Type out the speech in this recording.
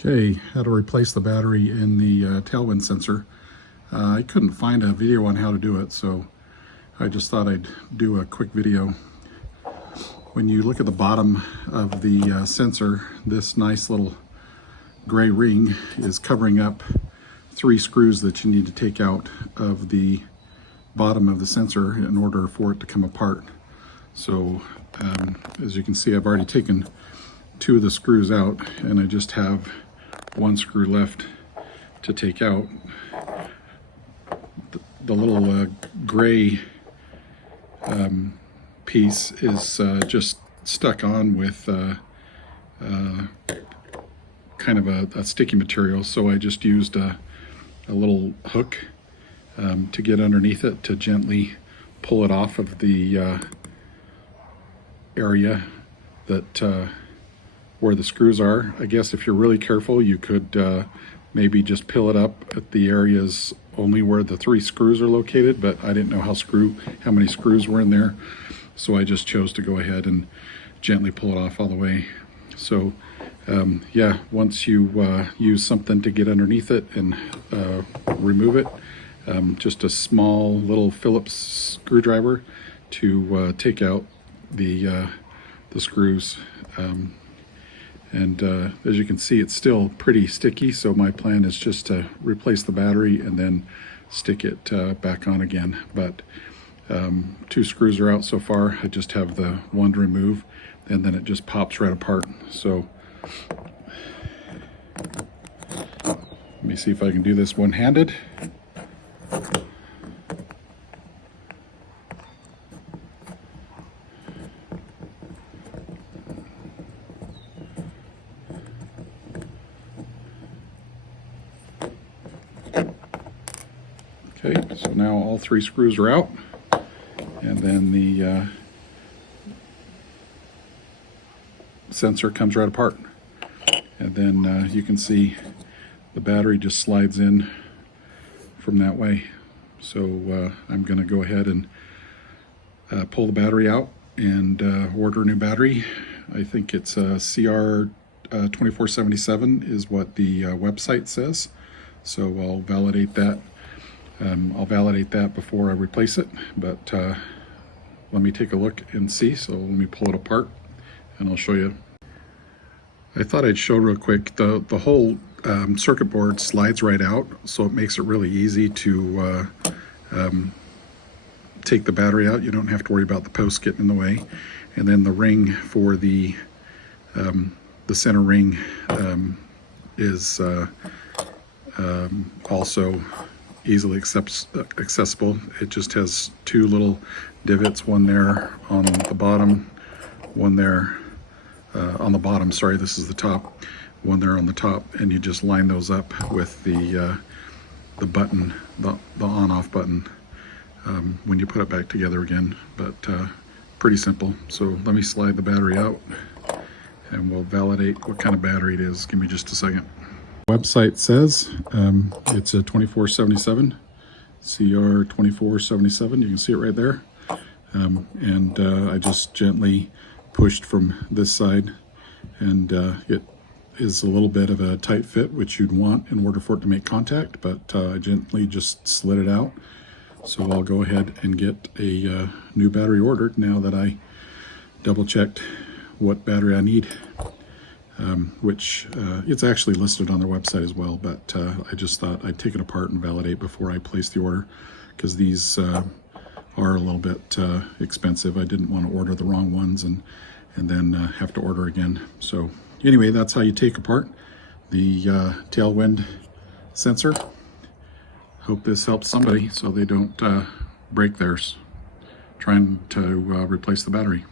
Okay, how to replace the battery in the Tailwind sensor. I couldn't find a video on how to do it, so I just thought I'd do a quick video. When you look at the bottom of the sensor, this nice little gray ring is covering up 3 screws that you need to take out of the bottom of the sensor in order for it to come apart. So as you can see, I've already taken 2 of the screws out, and I just have 1 screw left to take out. The little gray piece is just stuck on with kind of a sticky material, so I just used a little hook to get underneath it to gently pull it off of the area that where the screws are. I guess if you're really careful, you could maybe just peel it up at the areas only where the 3 screws are located, but I didn't know how many screws were in there, so I just chose to go ahead and gently pull it off all the way. So yeah, once you use something to get underneath it and remove it, just a small little Phillips screwdriver to take out the screws. As you can see, it's still pretty sticky, so my plan is just to replace the battery and then stick it back on again. But 2 screws are out so far. I just have the 1 to remove, and then it just pops right apart. So let me see if I can do this one-handed. Okay, so now all 3 screws are out, and then the sensor comes right apart. And then you can see the battery just slides in from that way. So I'm going to go ahead and pull the battery out and order a new battery. I think it's a CR 2477 is what the website says. So I'll validate that. Before I replace it, but let me take a look and see. So let me pull it apart and I'll show you. I thought I'd show real quick, the whole circuit board slides right out, so it makes it really easy to take the battery out. You don't have to worry about the post getting in the way. And then the ring for the center ring is also easily accessible. It just has 2 little divots, one there on the bottom, one there on the bottom, sorry, this is the top, one there on the top, and you just line those up with the button, the on-off button, when you put it back together again. But pretty simple. So let me slide the battery out and we'll validate what kind of battery it is. Give me just a second. Website says it's a 2477, CR 2477. You can see it right there. I just gently pushed from this side, and it is a little bit of a tight fit, which you'd want in order for it to make contact, but I gently just slid it out. So I'll go ahead and get a new battery ordered now that I double checked what battery I need. Which it's actually listed on their website as well, but I just thought I'd take it apart and validate before I place the order, because these are a little bit expensive. I didn't want to order the wrong ones and then have to order again. So anyway, that's how you take apart the Tailwind sensor. Hope this helps somebody so they don't break theirs trying to replace the battery.